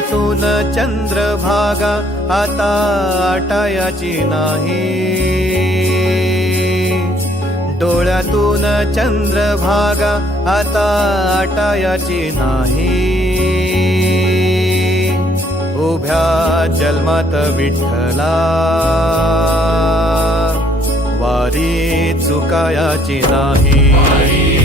चन्द्रभागा आटायाचि आता डोळन चन्द्रभागा आटायाचि आता उभ्या जल्मत विठला वारी नाही